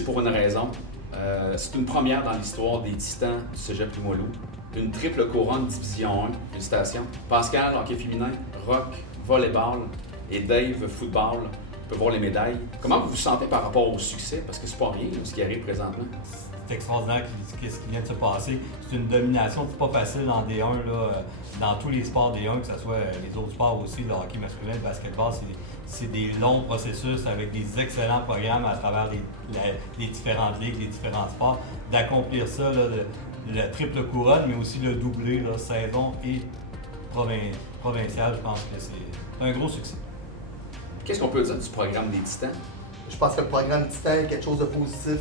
ici pour une raison. C'est une première dans l'histoire des Titans du Cégep Limoilou. Une triple couronne Division 1. Félicitations. Pascal, hockey féminin, Rock, volleyball et Dave, football. On peut voir les médailles. Comment vous vous sentez par rapport au succès? Parce que c'est pas rien ce qui arrive présentement. C'est extraordinaire ce qui vient de se passer. C'est une domination, c'est pas facile en D1, là, dans tous les sports D1, que ce soit les autres sports aussi, le hockey masculin, le basketball, c'est des longs processus avec des excellents programmes à travers les différentes ligues, les différents sports. D'accomplir ça, là, le triple couronne, mais aussi le doublé, là, saison et provincial, je pense que c'est un gros succès. Qu'est-ce qu'on peut dire du programme des Titans? Je pense que le programme Titan est quelque chose de positif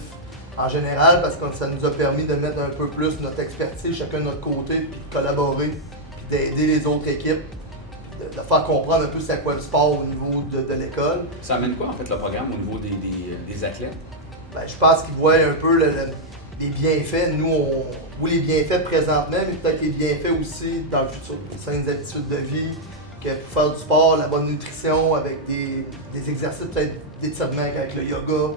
en général parce que ça nous a permis de mettre un peu plus notre expertise chacun de notre côté, puis de collaborer, puis d'aider les autres équipes, de faire comprendre un peu c'est quoi le sport au niveau de l'école. Ça amène quoi en fait le programme au niveau des athlètes? Ben, je pense qu'ils voient un peu les bienfaits. Nous, oui, les bienfaits présentement, mais peut-être les bienfaits aussi dans le futur. Saines habitudes de vie, que pour faire du sport, la bonne nutrition, avec des exercices peut-être d'étirement avec le yoga,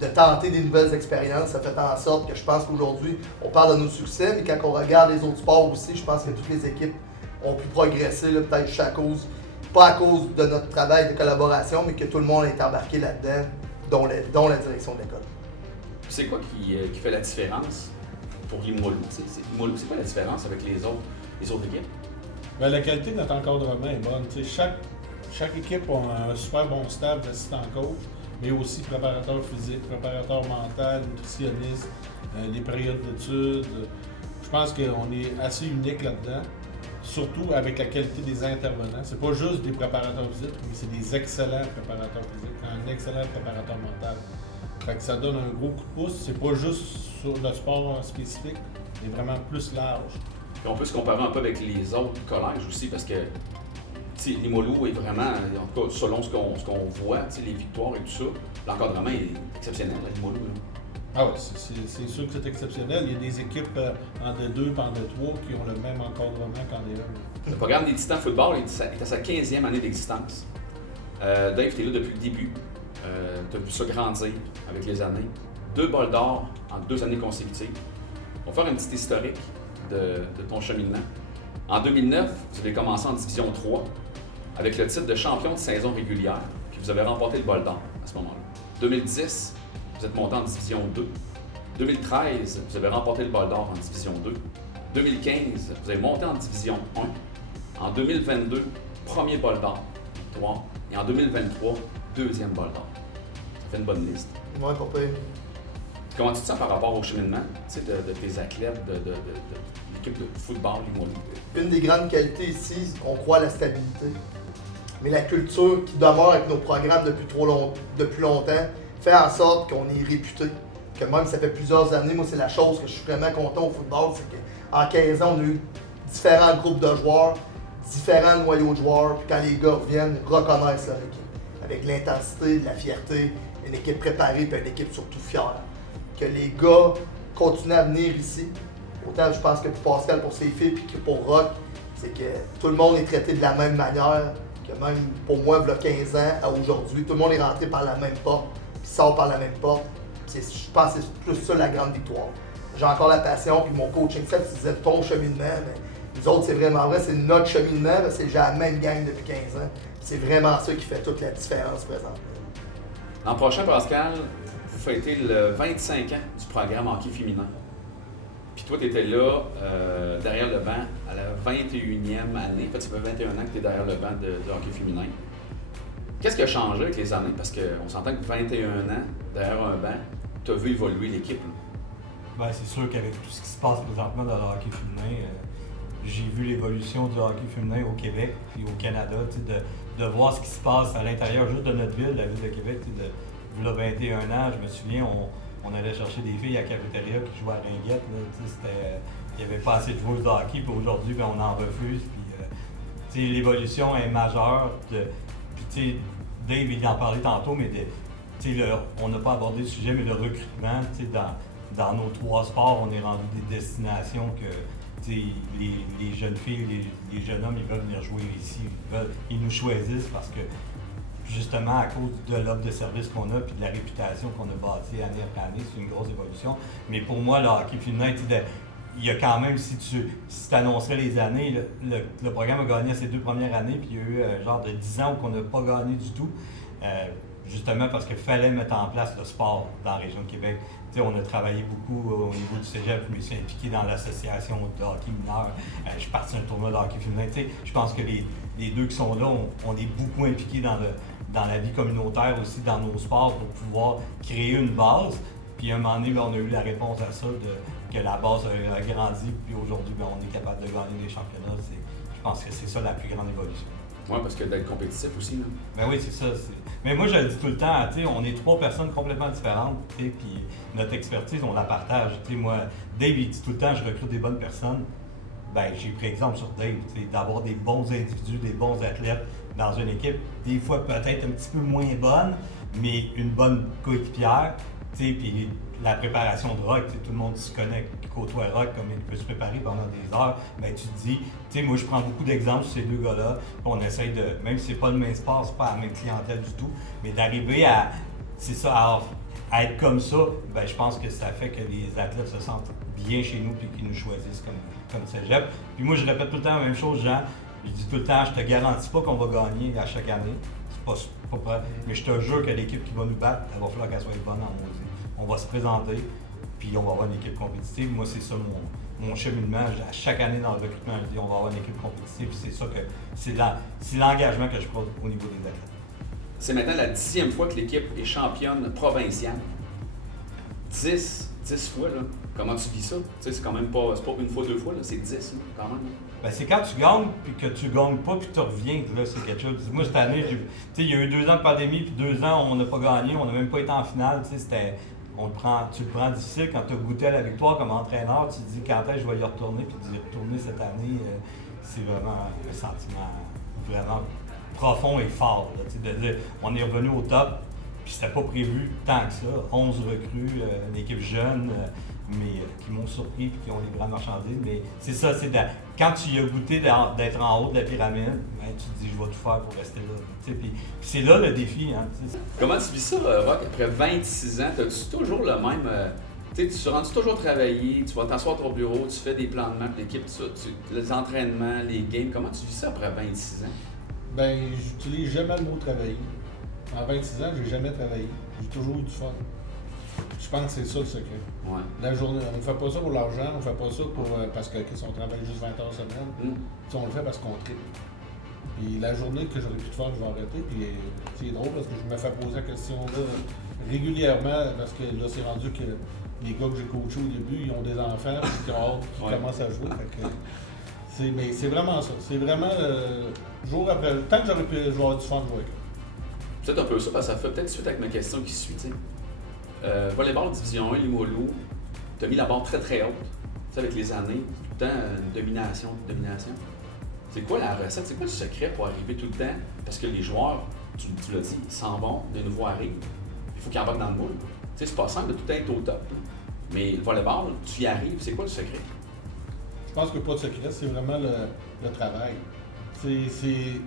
de tenter des nouvelles expériences, ça fait en sorte que je pense qu'aujourd'hui, on parle de nos succès, mais quand on regarde les autres sports aussi, je pense que toutes les équipes ont pu progresser, là, peut-être juste à cause, pas à cause de notre travail de collaboration, mais que tout le monde est embarqué là-dedans, dont la direction de l'école. C'est quoi qui fait la différence pour Limoilou? Limoilou, c'est quoi la différence avec les autres équipes? Bien, la qualité de notre encadrement est bonne. Chaque équipe a un super bon staff d'assistants coach, mais aussi préparateur physique, préparateur mental, nutritionniste, des périodes d'études. Je pense qu'on est assez unique là-dedans, surtout avec la qualité des intervenants. C'est pas juste des préparateurs physiques, mais c'est des excellents préparateurs physiques, un excellent préparateur mental. Fait que ça donne un gros coup de pouce. C'est pas juste sur le sport spécifique, mais vraiment plus large. Puis on peut se comparer un peu avec les autres collèges aussi, parce que Limoilou est vraiment, en tout cas selon ce qu'on voit, les victoires et tout ça, l'encadrement est exceptionnel à Limoilou. Là. Ah oui, c'est sûr que c'est exceptionnel. Il y a des équipes en D2 et en D3 qui ont le même encadrement qu'en D1. Le programme des Titans Football est à sa 15e année d'existence. Dave, tu es là depuis le début. Tu as vu ça grandir avec les années. 2 bols d'or en 2 années consécutives. On va faire un petit historique de ton cheminement. En 2009, vous avez commencé en Division 3 avec le titre de champion de saison régulière, puis vous avez remporté le bol d'or à ce moment-là. 2010, vous êtes monté en Division 2. 2013, vous avez remporté le bol d'or en Division 2. 2015, vous avez monté en Division 1. En 2022, premier bol d'or, victoire. Et en 2023, deuxième bol d'or. Ça fait une bonne liste. Ouais, pas pire. Comment tu te sens par rapport au cheminement de tes athlètes, de l'équipe de football Limoilou? Une des grandes qualités ici, on croit à la stabilité. Mais la culture qui demeure avec nos programmes depuis longtemps fait en sorte qu'on est réputé. Que même si ça fait plusieurs années, moi c'est la chose que je suis vraiment content au football, c'est qu'en 15 ans, on a eu différents groupes de joueurs, différents noyaux de joueurs, puis quand les gars reviennent, ils reconnaissent leur équipe. Avec l'intensité, de la fierté, une équipe préparée, puis une équipe surtout fière. Que les gars continuent à venir ici. Autant je pense que pour Pascal, pour ses filles, puis que pour Rock, c'est que tout le monde est traité de la même manière, que même pour moi, il y a 15 ans à aujourd'hui, tout le monde est rentré par la même porte, puis sort par la même porte. Je pense que c'est plus ça la grande victoire. J'ai encore la passion, puis mon coaching set, tu disais ton cheminement, mais nous autres, c'est vraiment vrai, c'est notre cheminement, parce que j'ai la même gang depuis 15 ans. C'est vraiment ça qui fait toute la différence présentement. L'an prochain, Pascal, vous fêtez le 25 ans du programme hockey féminin. Puis toi, tu étais là, derrière le banc, à la 21e année. En fait, ça fait 21 ans que tu es derrière le banc de hockey féminin. Qu'est-ce qui a changé avec les années? Parce qu'on s'entend que 21 ans, derrière un banc, tu as vu évoluer l'équipe. Ben, c'est sûr qu'avec tout ce qui se passe présentement dans le hockey féminin, j'ai vu l'évolution du hockey féminin au Québec et au Canada, de voir ce qui se passe à l'intérieur juste de notre ville, la ville de Québec. Il y a 21 ans, je me souviens, on allait chercher des filles à cafétéria qui jouaient à Ringuette. Il n'y avait pas assez de joueuses de hockey, puis aujourd'hui, ben, on en refuse. Puis, l'évolution est majeure. Puis, Dave, il en parlait tantôt, mais on n'a pas abordé le sujet, mais le recrutement, dans nos 3 sports, on est rendu des destinations que les jeunes filles, les jeunes hommes, ils veulent venir jouer ici. Ils nous choisissent parce que justement à cause de l'offre de service qu'on a puis de la réputation qu'on a bâtie année après année. C'est une grosse évolution. Mais pour moi, le hockey féminin, il y a quand même, si tu annonçais les années, le programme a gagné ses 2 premières années, puis il y a eu genre de 10 ans où on n'a pas gagné du tout. Justement parce qu'il fallait mettre en place le sport dans la région de Québec. T'sais, on a travaillé beaucoup au niveau du cégep, je me suis impliqué dans l'association de hockey mineur. Je suis parti d'un tournoi de hockey féminin. Je pense que les deux qui sont là, on est beaucoup impliqués dans la vie communautaire aussi, dans nos sports, pour pouvoir créer une base. Puis à un moment donné, on a eu la réponse à ça, que la base a grandi, puis aujourd'hui, on est capable de gagner des championnats. Je pense que c'est ça la plus grande évolution. Oui, parce que d'être compétitif aussi. Là. Ben oui, c'est ça. Mais moi, je le dis tout le temps, on est 3 personnes complètement différentes, puis notre expertise, on la partage. Moi, Dave, il dit tout le temps, je recrute des bonnes personnes. Ben, j'ai pris exemple sur Dave, d'avoir des bons individus, des bons athlètes dans une équipe, des fois peut-être un petit peu moins bonne, mais une bonne coéquipière. Puis la préparation de Rock, tout le monde se connaît, qui côtoie Rock, comme il peut se préparer pendant des heures. Ben, tu te dis, moi je prends beaucoup d'exemples sur ces 2 gars-là, puis on essaye de, même si c'est pas le même sport, c'est pas la même clientèle du tout, mais d'arriver à être comme ça, ben, je pense que ça fait que les athlètes se sentent bien chez nous et qu'ils nous choisissent comme cégep. Puis moi je répète tout le temps la même chose, Jean, je dis tout le temps, je te garantis pas qu'on va gagner à chaque année, c'est pas prêt, mais je te jure que l'équipe qui va nous battre, elle va falloir qu'elle soit bonne en maudit. On va se présenter, puis on va avoir une équipe compétitive. Moi, c'est ça mon cheminement. À chaque année dans le recrutement, je dis on va avoir une équipe compétitive. Puis c'est ça que c'est l'engagement que je prends au niveau des athlètes. C'est maintenant la 10e fois que l'équipe est championne provinciale. 10 fois, là. Comment tu vis ça? C'est quand même pas, c'est pas une fois, 2 fois, là. C'est 10, là, quand même. Ben, c'est quand tu gagnes, puis que tu gagnes pas, puis tu reviens, là, c'est quelque chose. Moi, cette année, il y a eu 2 ans de pandémie, puis 2 ans, on n'a pas gagné, on n'a même pas été en finale. Tu le prends difficile quand tu as goûté à la victoire comme entraîneur. Tu te dis quand est-ce que je vais y retourner, puis d'y retourner cette année, c'est vraiment un sentiment vraiment profond et fort. Là, de dire, on est revenu au top, puis c'était pas prévu tant que ça. 11 recrues, une équipe jeune, mais qui m'ont surpris et qui ont des grandes marchandises. Mais c'est ça, quand tu y as goûté d'être en haut de la pyramide, ben, tu te dis je vais tout faire pour rester là. Puis c'est là le défi. Hein, comment tu vis ça, Rock, après 26 ans? As-tu toujours le même. Tu te rends toujours travailler, tu vas t'asseoir à ton bureau, tu fais des plans de match, l'équipe, les entraînements, les games. Comment tu vis ça après 26 ans? Ben, j'utilise jamais le mot travailler. En 26 ans, j'ai jamais travaillé. J'ai toujours eu du fun. Je pense que c'est ça le secret. Ouais. La journée, on ne fait pas ça pour l'argent, on ne fait pas ça parce qu'on travaille juste 20 heures semaine. On le fait parce qu'on tripe. Puis la journée que j'aurais pu te faire, je vais arrêter. Puis c'est drôle parce que je me fais poser la question-là régulièrement parce que là, c'est rendu que les gars que j'ai coachés au début, ils ont des enfants qui ont hâte, qui commencent à jouer. Mais c'est vraiment ça. C'est vraiment jour après. Tant que j'aurais pu jouer du fun, jouer. C'est un peu ça, parce que ça fait peut-être suite avec ma question qui suit. Volleyball Division 1, Limoilou, tu as mis la barre très très haute. Avec les années, tout le temps, domination. C'est quoi la recette? C'est quoi le secret pour arriver tout le temps? Parce que les joueurs, tu l'as dit, ils s'en vont, des nouveaux arrivent. Il faut qu'ils embarquent dans le moule. C'est pas simple de tout être au top. Là. Mais le volleyball, tu y arrives, c'est quoi le secret? Je pense que pas de secret, c'est vraiment le travail. C'est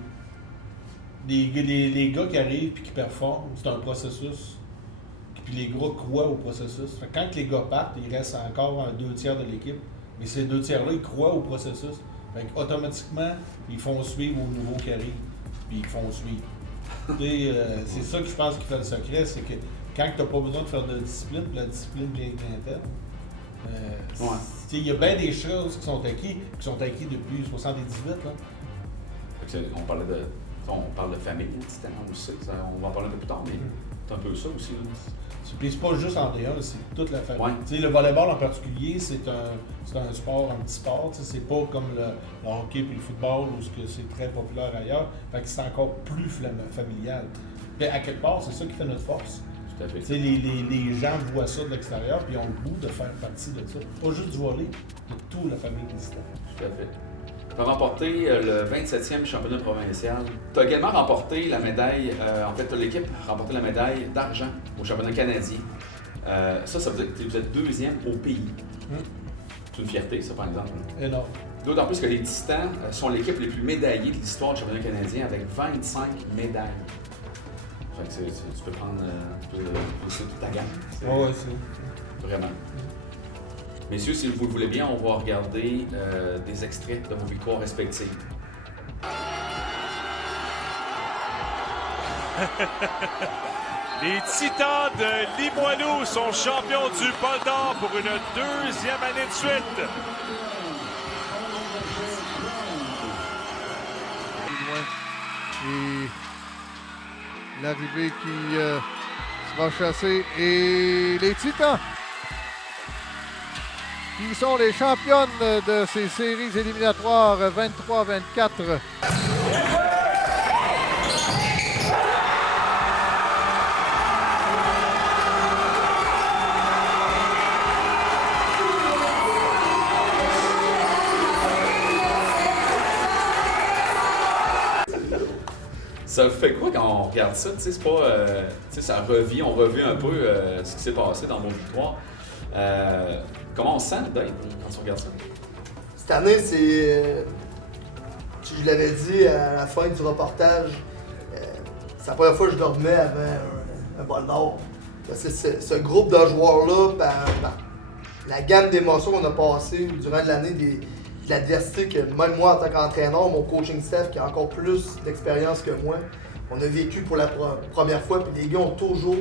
les gars qui arrivent et qui performent, c'est un processus. Puis les gars croient au processus. Fait que quand les gars partent, il reste encore 2/3 de l'équipe. Mais ces 2/3-là, ils croient au processus. Fait automatiquement, ils font suivre aux nouveaux qui arrivent. Puis ils font suivre. C'est ça que je pense qui fait le secret, c'est que quand tu n'as pas besoin de faire de discipline, puis la discipline vient de l'interne. Il y a bien des choses qui sont acquises depuis 78. Là. On parle de famille, on le sait, on va en parler un peu plus tard, mais c'est un peu ça aussi. Puis c'est pas juste en D1, c'est toute la famille. Ouais. Le volleyball en particulier, c'est un sport, un petit sport. C'est pas comme le hockey et le football où c'est très populaire ailleurs. Fait que c'est encore plus familial. Puis à quelque part, c'est ça qui fait notre force. Tout à fait. Les gens voient ça de l'extérieur et ont le goût de faire partie de ça. Pas juste du volley, de toute la famille qui existait. Tout à fait. Tu as remporté le 27e championnat provincial. Tu as également remporté la médaille, l'équipe a remporté la médaille d'argent au championnat canadien. Ça veut dire que vous êtes 2e au pays. C'est une fierté, ça, par exemple. Énorme. D'autant plus que les Titans sont l'équipe les plus médaillée de l'histoire du championnat canadien avec 25 médailles. Fait que tu peux prendre toute ta gamme. Ouais, c'est. Vraiment. Messieurs, si vous le voulez bien, on va regarder des extraits de vos victoires respectives. Les Titans de Limoilou sont champions du Bol d'Or pour une deuxième année de suite. Et l'arrivée qui sera chassée. Et les Titans qui sont les championnes de ces séries éliminatoires 23-24. Ça fait quoi quand on regarde ça? C'est pas, ça revit, on revit un peu ce qui s'est passé dans vos victoires. Comment on se sent, Dave, quand tu regardes ça? Cette année, c'est. Je l'avais dit à la fin du reportage, c'est la première fois que je dormais avant un bol d'or. Parce que ce groupe de joueurs-là, par la gamme d'émotions qu'on a passées durant l'année, de l'adversité que même moi, en tant qu'entraîneur, mon coaching staff qui a encore plus d'expérience que moi, on a vécu pour la première fois. Puis les gars ont toujours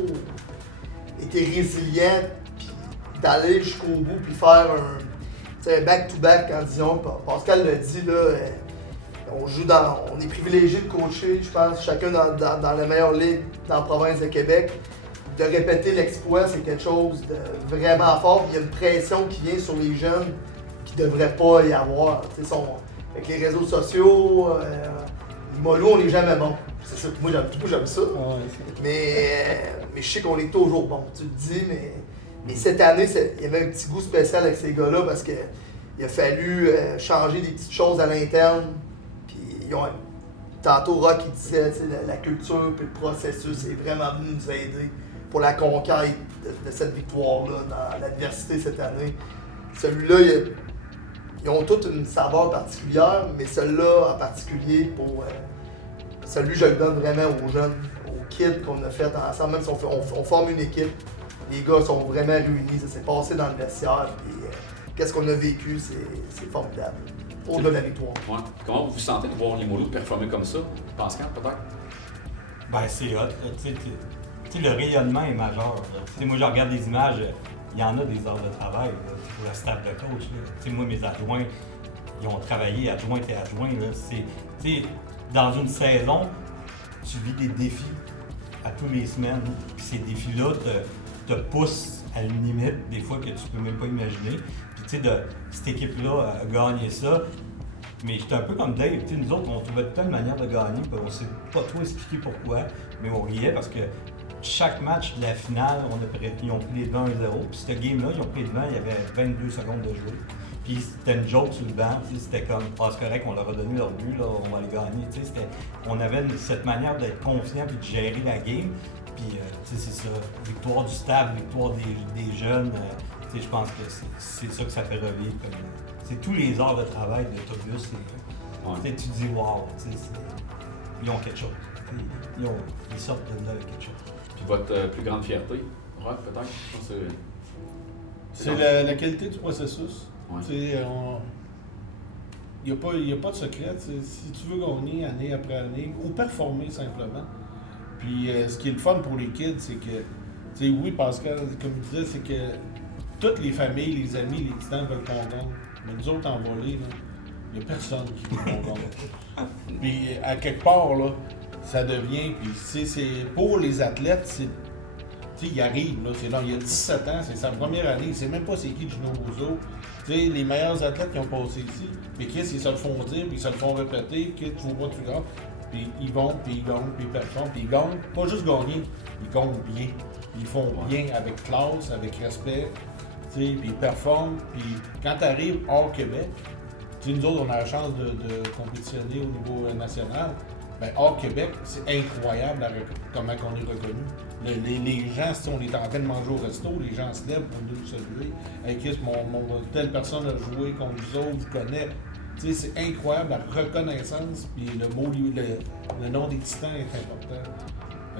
été résilients, puis d'aller jusqu'au bout, puis faire un back-to-back quand disons. Pascal l'a dit, là, on est privilégié de coacher, je pense, chacun dans la meilleure ligue dans la province de Québec. De répéter l'exploit, c'est quelque chose de vraiment fort. Il y a une pression qui vient sur les jeunes qui ne devrait pas y avoir. Avec les réseaux sociaux, mollo, on n'est jamais bon. C'est ça. Moi, j'aime ça. Mais je sais qu'on est toujours bon. Tu le dis, mais cette année, il y avait un petit goût spécial avec ces gars-là parce qu'il a fallu changer des petites choses à l'interne. Puis tantôt, Rock, il disait la culture et le processus est vraiment venu nous aider pour la conquête de cette victoire-là dans l'adversité cette année. Celui-là, ils ont toutes une saveur particulière, mais celui-là en particulier, celui je le donne vraiment aux jeunes, aux kids qu'on a fait ensemble, même si on forme une équipe. Les gars sont vraiment réunis, ça s'est passé dans le vestiaire, puis qu'est-ce qu'on a vécu, c'est formidable. Au-delà de la victoire. Ouais. Comment vous vous sentez de voir Limoilou performer comme ça? Pascal, peut-être? Ben, c'est hot. Le rayonnement est majeur. Moi, je regarde les images, il y en a des heures de travail là, pour le staff de coach. Moi, mes adjoints, ils ont travaillé, adjoints et adjoints. Dans une saison, tu vis des défis à tous les semaines. Puis ces défis-là te poussent à une limite, des fois que tu peux même pas imaginer. Puis cette équipe-là a gagné ça. Mais j'étais un peu comme Dave, nous autres, on trouvait plein de manières de gagner, puis on sait pas trop expliquer pourquoi, mais on riait parce que chaque match de la finale, ils ont pris les devants 1-0, puis cette game-là, ils ont pris les devants, il y avait 22 secondes de jeu. Puis c'était une joke sur le banc, c'était comme, c'est correct, on leur a donné leur but, là, on va les gagner. On avait cette manière d'être confiant et de gérer la game. Puis c'est ça, victoire du staff, victoire des jeunes, je pense que c'est ça que ça fait revivre. C'est tous les heures de travail de Tobias, tu te dis wow, ils ont quelque chose. Ils sortent de là avec quelque chose. Puis votre plus grande fierté, Rock, peut-être? Je pense que c'est la qualité du processus. Ouais. Il n'y a pas de secret. Si tu veux gagner année après année, ou performer simplement. Puis ce qui est le fun pour les kids, c'est que, oui, Pascal, comme je disais, c'est que toutes les familles, les amis, les Titans veulent qu'on gagne. Mais nous autres, en volée, il n'y a personne qui veut qu'on gagne. Puis à quelque part, là, ça devient, puis c'est pour les athlètes, il arrive, là, il y a 17 ans, c'est sa première année, il ne sait même pas c'est qui Gino Bouzo. Les meilleurs athlètes qui ont passé ici, mais ils se le font dire, puis ils se le font répéter, tu vois, tu gagnes, puis ils vont, puis ils gagnent, puis ils performent, puis ils gagnent, pas juste gagner, ils gagnent bien. Ils font bien avec classe, avec respect, puis ils performent, puis quand tu arrives hors Québec, nous autres, on a la chance de compétitionner au niveau national. Ben, hors Québec, c'est incroyable comment on est reconnu. Les gens, si on est en train de manger au resto, les gens se lèvent pour nous saluer. Hey, Chris, telle personne a joué contre vous autres, vous connaissez. C'est incroyable, la reconnaissance, puis le nom des Titans est important.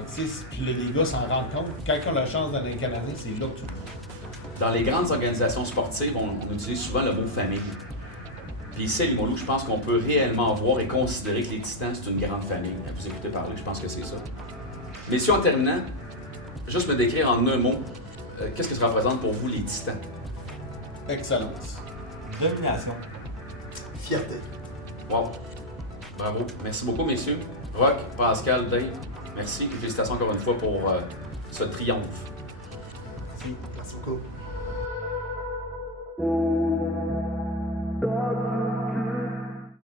Puis les gars s'en rendent compte. Quand ils ont la chance d'aller Canadien, c'est là que tu. Dans les grandes organisations sportives, on utilise souvent le mot famille. Puis ici, à Limoilou, je pense qu'on peut réellement voir et considérer que les Titans, c'est une grande famille. Vous écoutez parler, je pense que c'est ça. Messieurs, en terminant, juste me décrire en un mot, qu'est-ce que ça représente pour vous, les Titans? Excellence. Domination. Fierté. Wow! Bravo. Merci beaucoup, messieurs. Roch, Pascal, Dave, merci. Et félicitations encore une fois pour ce triomphe. Merci. Merci beaucoup.